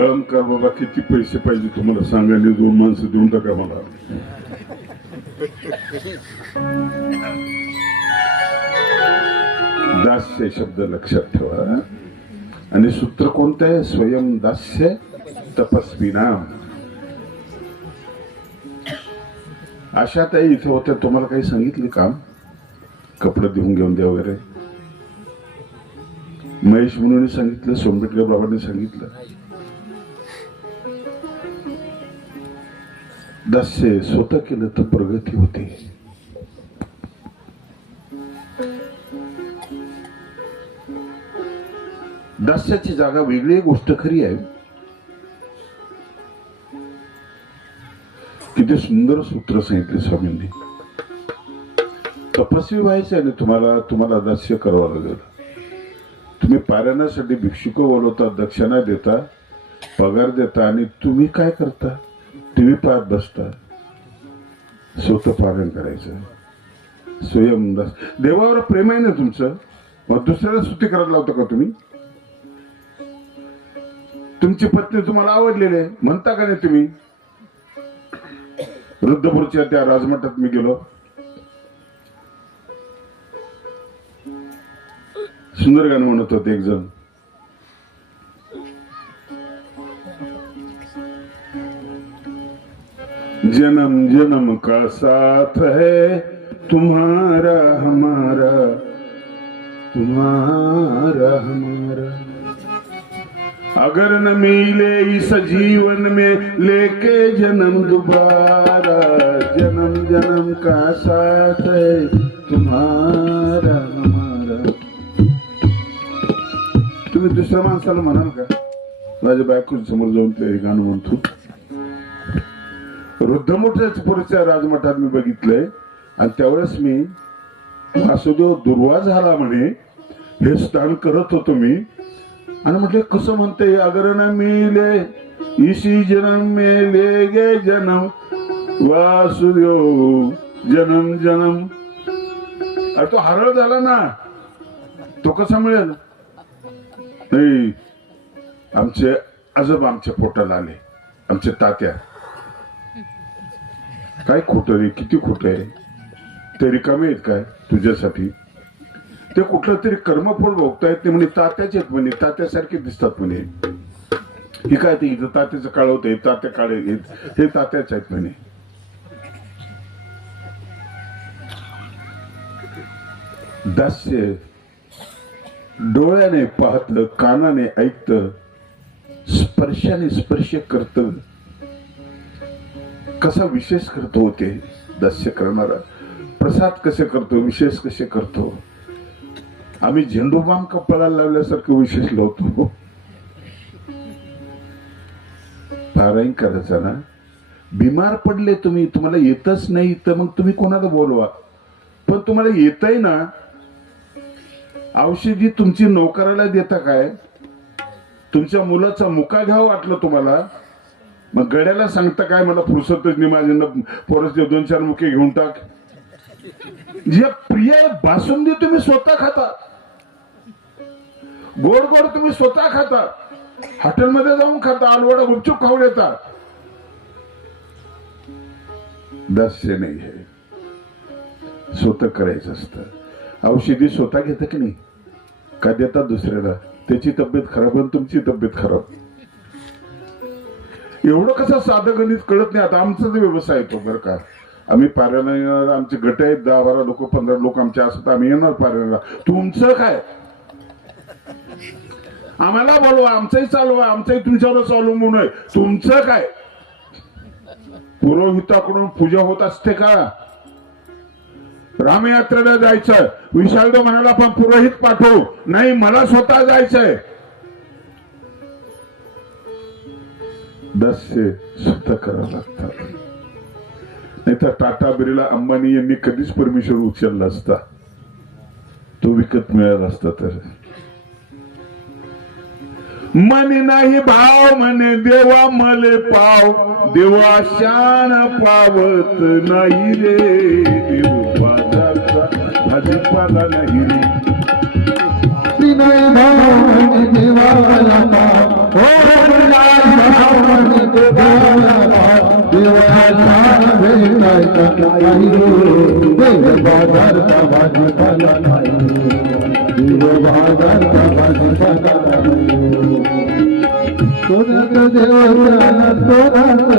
कळमकार बाबा किती पैसे पाहिजे तुम्हाला सांगायला दोन माणसं देऊन टाका मला दास्य शब्द लक्षात ठेवा आणि सूत्र कोणतं आहे स्वयं दास्य तपस्वी नाम अशा ताई इथे होत्या तुम्हाला काही सांगितले काम कपडे देऊन घेऊन द्या वगैरे महेश म्हणून सांगितलं सोमबेटकर बाबांनी सांगितलं दास्य स्वतः केलं तर प्रगती होते. दास्याची जागा वेगळी गोष्ट खरी आहे. किती सुंदर सूत्र सांगितले स्वामींनी. तपस्वी व्हायचं आहे ना तुम्हाला तुम्हाला दास्य करावं लागेल. तुम्ही पारायणासाठी भिक्षुक बोलवता दक्षिणा देता पगार देता आणि तुम्ही काय करता? टी व्ही पाहत बसतात स्वतः पारायण करायचं. स्वयं दास देवावर प्रेम आहे ना तुमचं? मग दुसऱ्याला स्तुती करायला लावता का तुम्ही? तुमची पत्नी तुम्हाला आवडलेली आहे म्हणता का नाही तुम्ही? वृद्धपूरच्या त्या राजमठात मी गेलो. सुंदर गाणं म्हणत होते एक जण. जन्म जन्म का साथ है तुम्हारा हमारा तुम्हारा हमारा। अगर न मिले इस जीवन में लेके जन्म दोबारा जन्म जन्म का साथ है तुम्हारा हमारा। तुम्ही दुसऱ्या माणसाला म्हणाल का माझ्या बायको समोर जाऊन ते गाणं म्हणतो रुद्धमोठ्याच पुढच्या राजमठात मी बघितलंय. आणि त्यावेळेस मी वासुदेव दुर्वा झाला म्हणे हे स्थान करत होतो मी. आणि म्हटलं कसं म्हणते अग्रण मिले इसी जन्म मेले गे जन्म वासुदेव जन्म जन्म. अरे तो हरळ झाला ना. तो कसा मिळेल? नाही आमचे आजोबा आमच्या पोटाला आले आमच्या तात्या. काय खोट रे किती खोट आहे? ते रिकामे आहेत काय तुझ्यासाठी? ते कुठलं तरी कर्मफळ भोगतायत ते म्हणे तात्याचे आहेत म्हणे तात्यासारखे दिसतात म्हणे. हे काय ते इथं तात्याचं काळ होतं हे तात्या काळे हे तात्याच आहेत म्हणे. दास्य डोळ्याने पाहत कानाने ऐकत स्पर्शाने स्पर्श करतं. कसा विशेष करतो ते दास्य करणारा? प्रसाद कसे करतो विशेष कसे करतो? आम्ही झेंडूबाम कपाळाला लावल्यासारखं विशेष लावतो. पारायण करायचा ना? बिमार पडले तुम्ही तुम्हाला येतच नाही तर मग तुम्ही कोणाला बोलवा? पण तुम्हाला येतय ना? औषधी तुमची नोकराला देता काय? तुमच्या मुलाचा मुका घ्यावं वाटलं तुम्हाला? मग गड्याला सांगता काय मला फुरसतच नाही माझ्या पोरसचे दोन चार मुके घेऊन टाक. जे प्रिय बासुंदी तुम्ही स्वतः खाता. गोड गोड तुम्ही स्वतः खाता. हॉटेलमध्ये जाऊन खाता आलवडा गुपचूप खाऊन येता. दस्य नाही आहे स्वतः करायचं असतं. औषधी स्वतः घेतं की नाही? का देतात दुसऱ्याला? त्याची तब्येत खराब आणि तुमची तब्येत खराब? एवढं कसं साधं गणित कळत नाही. आता आमचाच व्यवसाय येतो बरं का. आम्ही पाऱ्याला येणार आमचे गट आहेत दहा बारा लोक पंधरा लोक आमचे असतात आम्ही येणार पाऱ्याला तुमचं काय? आम्हाला बोलवा आमचंही चालवा आमचंही तुमच्यावरच अवलंबून आहे तुमचं काय? पुरोहिताकडून पूजा होत असते का? रामयात्रेला जायचं. विशालदेव म्हणाला पण पुरोहित पाठवू. नाही मला स्वतः जायचंय. दस्य सुद्धा करावं लागतात. नाही तर टाटा बिर्ला अंबानी यांनी कधीच परमेश्वर उचलला असता. तो विकत मिळाला असता तर. मन नाही भाव म्हणे देवा मले पाव. देवा शान पावत नाही रे. देव भाजीपाला नाही रे. नाही भाव देवाला हो नाही हो देव बाजारचा भाजीपाला देव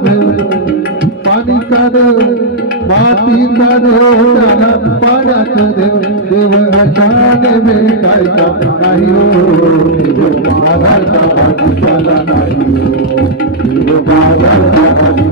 देव पाणी काढ त्याला देव देव अशाने भेटायचा नाही हो देव बाजारचा नाही हो देव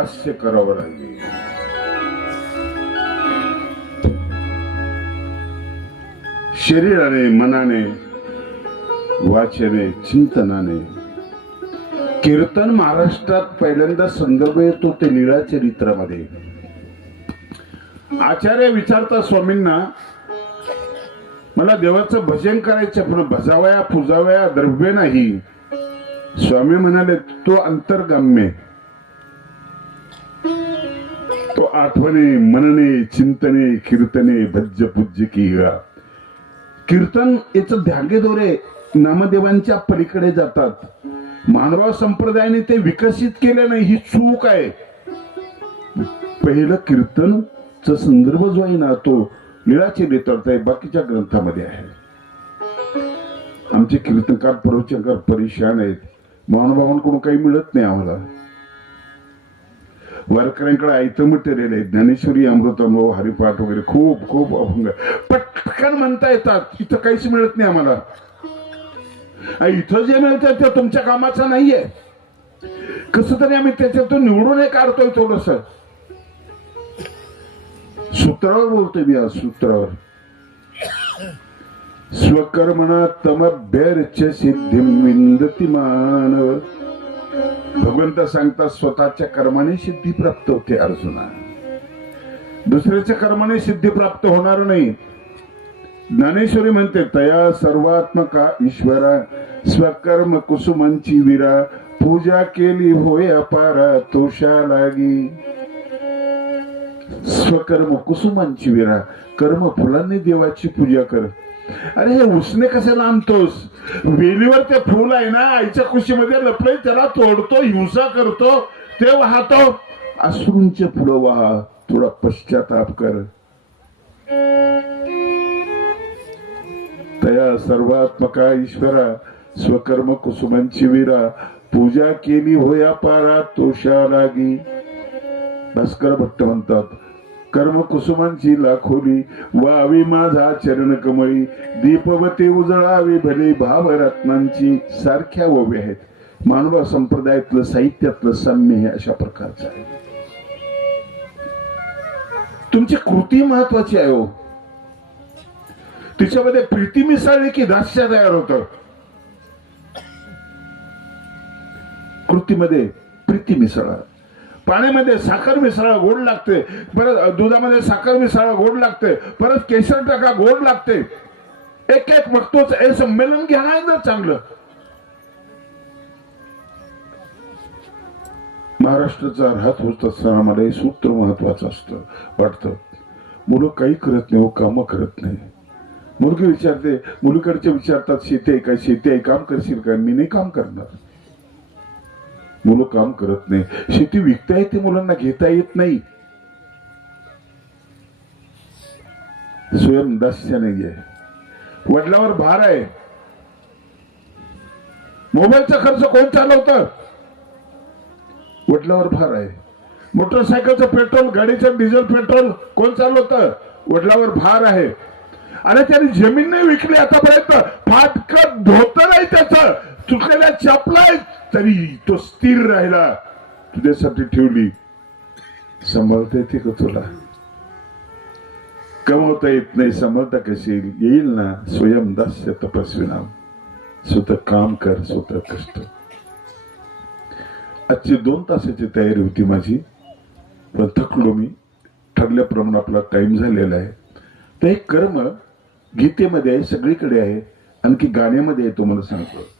लागतील करावं लागेल शरीराने मनाने वाचने चिंतनाने. कीर्तन महाराष्ट्रात पहिल्यांदा संदर्भ येतो ते लीळा चरित्रामध्ये. आचार्य विचारता स्वामींना मला देवाचं भजन करायचं पण भजावया पुजावया द्रव्य नाही. स्वामी म्हणाले तो अंतर्गाम्य आठवणे मनने चिंतने कीर्तने भज्य पूज्य की कीर्तन याच धागेदोरे नामदेवांच्या पलीकडे जातात. मानवा संप्रदायाने ते विकसित केले नाही ही चूक आहे. पहिलं कीर्तनचा संदर्भ जो आहे ना तो लीळाचे नेतृत्व आहे बाकीच्या ग्रंथामध्ये आहे. आमचे कीर्तनकार प्रवचनकार परेशान आहेत. महानुभावांकडून काही मिळत नाही आम्हाला. वारकऱ्यांकडे आयतं मटेरियल आहे ज्ञानेश्वरी अमृतमो हरिपाठ वगैरे खूप खूप अभंग. पटकन म्हणता येतात. इथं काहीच मिळत नाही आम्हाला. इथं जे मिळतं ते तुमच्या कामाचं नाहीये. कसं तरी आम्ही त्याच्यातून निवडून एक काढतोय थोडस. सूत्रावर बोलतोय मी आज सूत्रावर. स्वकर्मणा तमभ्यर्च सिद्धी विंदती मानव भगवंत सांगतात स्वतःच्या कर्माने सिद्धी प्राप्त होते अर्जुना. दुसऱ्याच्या कर्माने सिद्धी प्राप्त होणार नाही. ज्ञानेश्वरी म्हणते तया सर्वात्मका ईश्वरा स्वकर्म कुसुमांची विरा पूजा केली होय अपारा तोषा लागी. स्वकर्म कुसुमांची विरा कर्म फुलांनी देवाची पूजा कर. अरे हे उसने कसे लांबतोस? वेलीवर ते फुल आहे ना आईच्या खुशीमध्ये लपले त्याला तोडतो हिंसा करतो ते वाहतो. अश्रूंचे पुढं वाहा थोडा पश्चाताप कर. तया सर्वात्मका ईश्वरा स्वकर्म कुसुमांची वीरा पूजा केली होया पारा तोषा लागी. भास्कर भट्ट म्हणतात कर्म कुसुमांची लाखोली वावी माझा चरण कमळी दीपवती उजळावी भले भावरत्नांची सारख्या ओवी आहेत. मानव संप्रदायातलं साहित्यातलं साम्य हे अशा प्रकारचं आहे. तुमची कृती महत्वाची आहे हो. तिच्यामध्ये प्रीती मिसळली की दास्य तयार होत. कृतीमध्ये प्रीती मिसळा पाण्यामध्ये साखर मिसळा गोड लागते. परत दुधामध्ये साखर मिसळा गोड लागते. परत केसर टाका गोड लागते. एक एक बघतोच हे संमेलन घ्या ना चांगलं. महाराष्ट्राचा राहत होत असताना मला हे सूत्र महत्वाचं असतं वाटतं. मुलं काही करत नाही हो कामं करत नाही. मुलगी विचारते मुलीकडचे विचारतात शेती आहे का शेती आहे काम करशील का मी नाही काम करणार. मुलं काम करत नाही. शेती विकता येते मुलांना घेता येत नाही. स्वयंदास्य नाही आहे वडिलावर भार आहे. मोबाईलचा खर्च कोण चालवत? वडिलावर भार आहे. मोटरसायकलचं पेट्रोल गाडीचं डिझेल पेट्रोल कोण चालवतं? वडिलावर भार आहे. अरे त्याने जमीन नाही विकली आतापर्यंत. फाटकत धोतर आहे त्याचं. चुकलेल्या चपला आहेत तरी तो स्थिर राहिला. तुझ्यासाठी ठेवली. सांभाळता येते का तुला? कमवता येत नाही सांभाळता कशी येईल? ना? ना स्वयंदास्य तपस्वी नाम. स्वतः काम कर स्वतः कष्ट. आजची दोन तासाची तयारी होती माझी. पण थकलो मी. ठरल्याप्रमाणे आपला टाइम झालेला आहे. तर हे कर्म गीतेमध्ये आहे सगळीकडे आहे. आणखी गाण्यामध्ये आहे तुम्हाला सांगतो.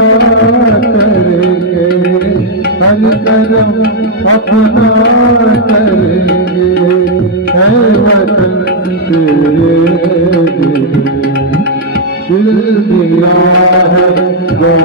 हर करम अपना करेंगे है वतन तेरे दिल दिया है है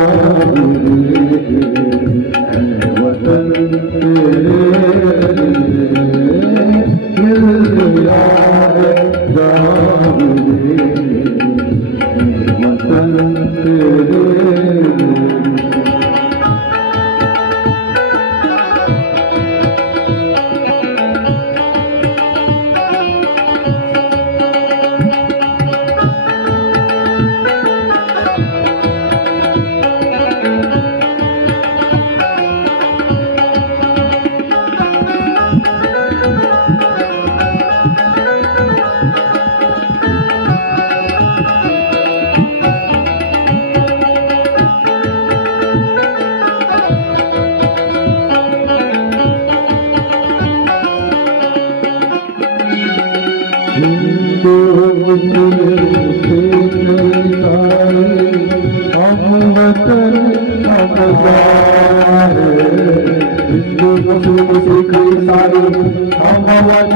Om Namah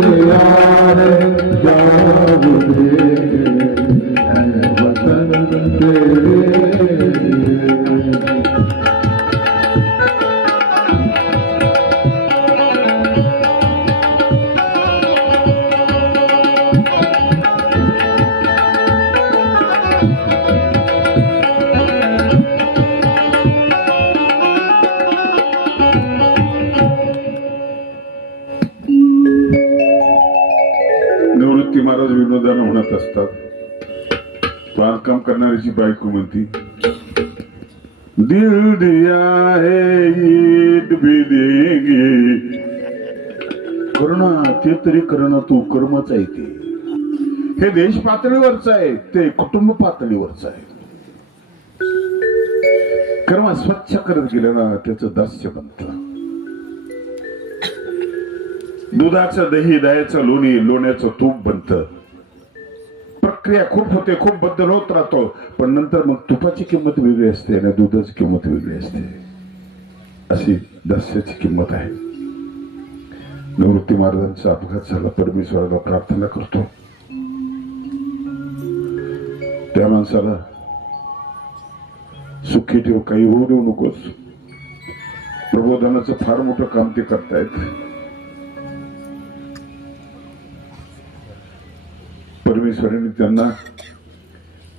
करणाऱ्याची बायको म्हणती दिल दिया है ईद भी देंगे. करुणा ते तरी करणं तू कर्मच आहे ते. हे देश पातळीवरच आहे ते कुटुंब पातळीवरच आहे. कर्म स्वच्छ करत गेलं ना त्याच दास्य बनतं. दुधाचं दही दह्याचं लोणी लोण्याचं तूप बनतं. प्रक्रिया खूप होते खूप बदल होत राहतो. पण नंतर मग तुपाची किंमत वेगळी असते आणि दुधाची किंमत वेगळी असते. अशी दास्याची किंमत आहे. निवृत्ती महाराजांचा अपघात झाला परमेश्वराला प्रार्थना करतो. त्या माणसाला सुखी ठेव काही होऊ देऊ नकोस. प्रबोधनाचं फार मोठं काम ते करतायत. परमेश्वराने त्यांना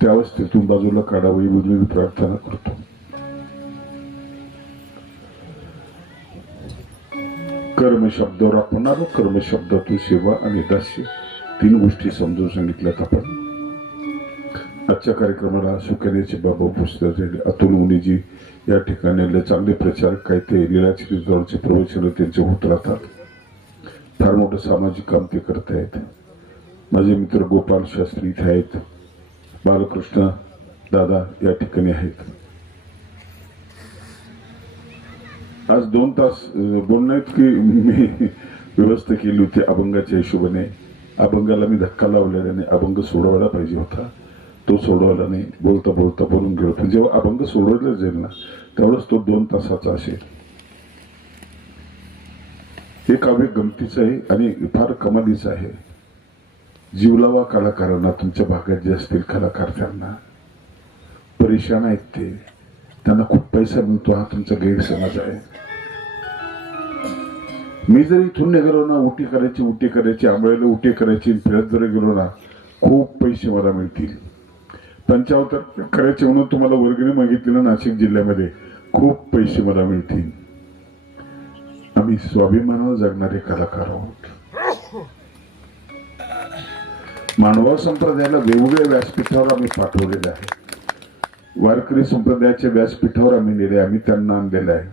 त्या अवस्थेतून बाजूला काढावं म्हणून मी प्रार्थना करतो. कर्म शब्दावर आपण कर्म शब्दातून सेवा आणि दास्य तीन गोष्टी समजून सांगितल्यात आपण. आजच्या कार्यक्रमाला सुकन्याचे बाबा उपस्थित अतुल मुनीजी या ठिकाणी चांगले प्रचारक काय ते लीलाश्री जवळचे प्रवचन त्यांचे होत राहतात. फार मोठं सामाजिक काम ते करतायत. माझे मित्र गोपाल शास्त्री इथे आहेत. बालकृष्ण दादा या ठिकाणी आहेत. आज दोन तास बोलण्यात बोलणं की मी व्यवस्था केली होती अभंगाच्या हिशोबाने. अभंगाला मी धक्का लावलेला नाही. अभंग सोडवायला पाहिजे होता. तो सोडवला नाही. बोलता बोलता बोलून गेलो पण जेव्हा अभंग सोडवला जाईल ना तेवढंच तो दोन तासाचा असेल. हे काव्य गमतीचं आहे आणि फार कमालीचं आहे. जीवलावा कलाकारांना तुमच्या भागात जे असतील कलाकार त्यांना परेशान आहेत ते त्यांना खूप पैसा मिळतो हा तुमचा गैरसमज आहे. मी जर इथून निघालो ना उटी करायची उटी करायची आंबळ्याला उटी करायची फिरत जर गेलो ना खूप पैसे मला मिळतील. पंचावतर करायचे म्हणून तुम्हाला वर्गणी मागितली ना नाशिक जिल्ह्यामध्ये खूप पैसे मला मिळतील. आम्ही स्वाभिमानावर जगणारे कलाकार आहोत. मानवा संप्रदायाला वेगवेगळ्या व्यासपीठावर आम्ही पाठवलेले आहे. वारकरी संप्रदायाच्या व्यासपीठावर आम्ही नेले आम्ही त्यांना आणलेलं आहे.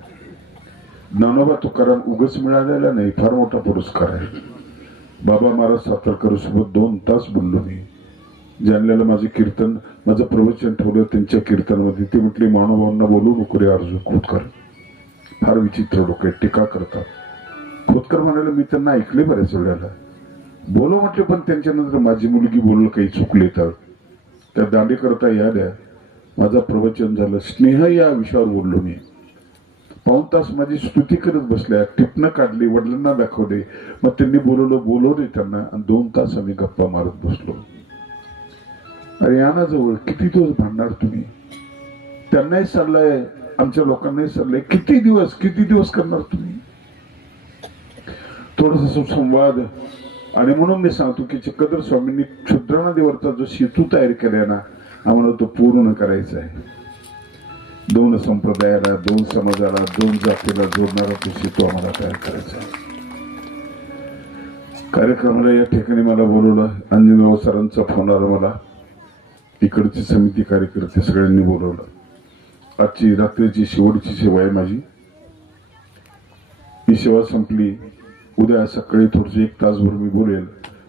ज्ञानोबा तुकाराम उगच मिळालेला नाही फार मोठा पुरस्कार आहे. बाबा महाराज सातारकर सोबत दोन तास बोललो मी. ज्यांना माझे कीर्तन माझं प्रवचन ठेवलं त्यांच्या कीर्तनामध्ये ते म्हटले मानवांना बोलू नको रे अर्जुन खोतकर. फार विचित्र लोक आहेत टीका करतात. खोतकर म्हणाले मी त्यांना ऐकले बऱ्याच वेळेला. बोलो म्हटले पण त्यांच्यानंतर माझी मुलगी बोललं काही चुकले तर? त्या दांडी करता या द्या माझं प्रवचन झालं स्नेह या विषयावर बोललो मी. पाऊन तास माझी स्तुती करत बसल्या टिपणं काढली वडिलांना दाखवले. मग त्यांनी बोलवलं बोलवले त्यांना आणि दोन तास आम्ही गप्पा मारत बसलो. अरे या ना जवळ किती दिवस भांडणार तुम्ही? त्यांनाही सरलाय आमच्या लोकांनाही सरलाय किती दिवस किती दिवस करणार तुम्ही? थोडस संवाद आणि म्हणून मी सांगतो की चक्रधर स्वामींनी क्षुद्रानदीवरचा जो सेतू तयार केलाय ना आम्हाला तो पूर्ण करायचा आहे. दोन संप्रदायाला दोन समाजाला दोन जातीला जोडणारा तो सेतू आम्हाला तयार करायचा आहे. कार्यक्रमाला या ठिकाणी मला बोलवलं. अंजनराव सरांचा फोन आला मला. इकडची समिती कार्यकर्ते सगळ्यांनी बोलवलं. आजची रात्रीची शेवटची सेवा आहे माझी. ही सेवा संपली. उद्या सकाळी थोडस एक तासभर मी बोलेल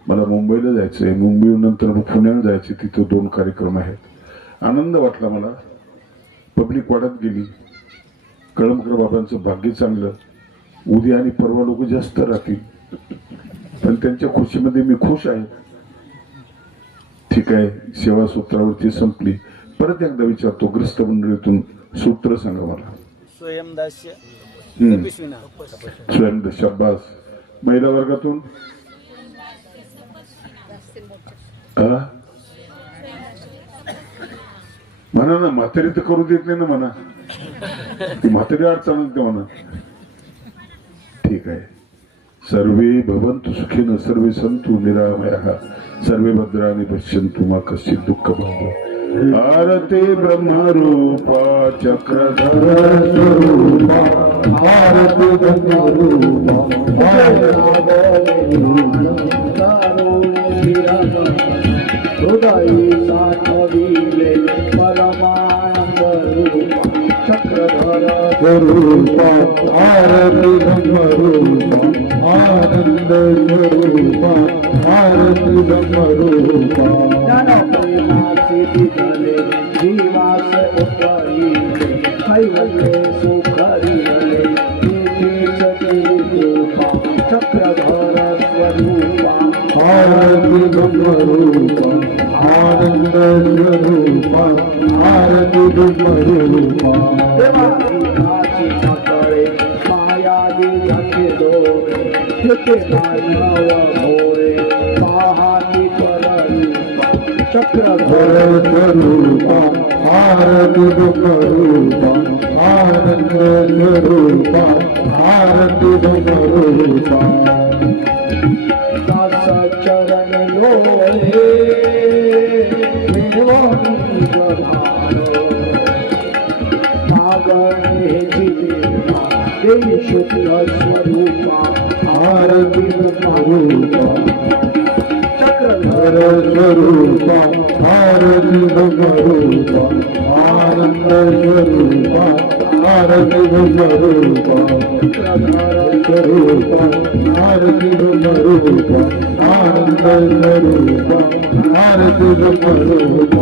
मला मुंबईला जायचं आहे मुंबई नंतर मग पुण्याला जायचे तिथं दोन कार्यक्रम आहेत. आनंद वाटला मला. पब्लिक वाढत गेली. कळमकर बाबांचं भाग्य चांगलं. उद्या आणि परवा लोक जास्त राहतील. पण त्यांच्या खुशीमध्ये मी खुश आहे. ठीक आहे. सेवा सूत्रावरती संपली. परत एकदा विचारतो ग्रस्त मंडळीतून सूत्र सांगा मला. स्वयंदास्य हम्म. पिशवीना स्वयं शब्बास महिला वर्गातून? हा? म्हणा ना म्हातारी तर करू देत नाही ना म्हणा. ती म्हातारी अडचण ते म्हणा. ठीक आहे. सर्वे भवंतु न सर्वे संतु निरामया. सर्वे भद्राने पश्यंतु मा कशी दुःख भाव आरते ब्रह्मरूपा चक्रधर स्वरूपा। आरती धर्मरूपा हृदयी साठविले परमानंद रूपा चक्रधर स्वरूपा। आरती धर्मरूपा आनंद स्वरूपा आरती धर्मरूपा ज्ञानप्रेमाचे दिगले जीवास उतरिले कैवल्ये सुखरिले तेथेच ते रूपा चक्रधर स्वरूपा आरती धर्मरूपा आनंद स्वरूपा आरती धर्मरूपा देवाची मातळे मायादी जाते डोळे येते मानव स्वरूपा भारत धर्मरूपा भारत स्वरूपा आरती धर्मरूपा दास चरण लोळे शुक्ल स्वरूपा स्वरूपा आरती धर्मरूपा आनंद स्वरूपा आरती धर्मरूपा चक्रधर स्वरूपा आरती धर्मरूपा आनंद स्वरूपा आरती धर्मरूपा